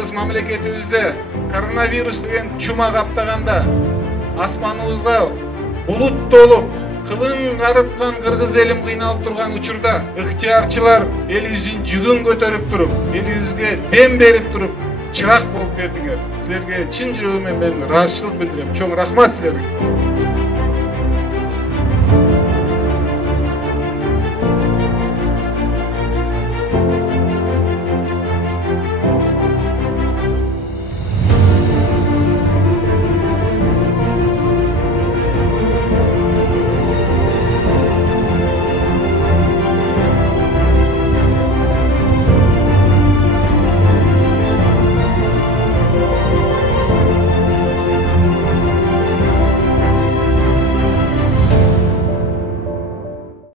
Кыргыз мамлекетибизде коронавирус деген чума каптаганда асманыбызга булут толуп кылың карыткан кыргыз элим кыйналып турган учурда ыктыярчылар элибиздин жүгүн көтөрүп туруп, элибизге дем берип туруп, чырак болуп бердиңер. Силерге чын жүрөгүмөн мен ыраазычылык билдирем. Чоң рахмат силерге.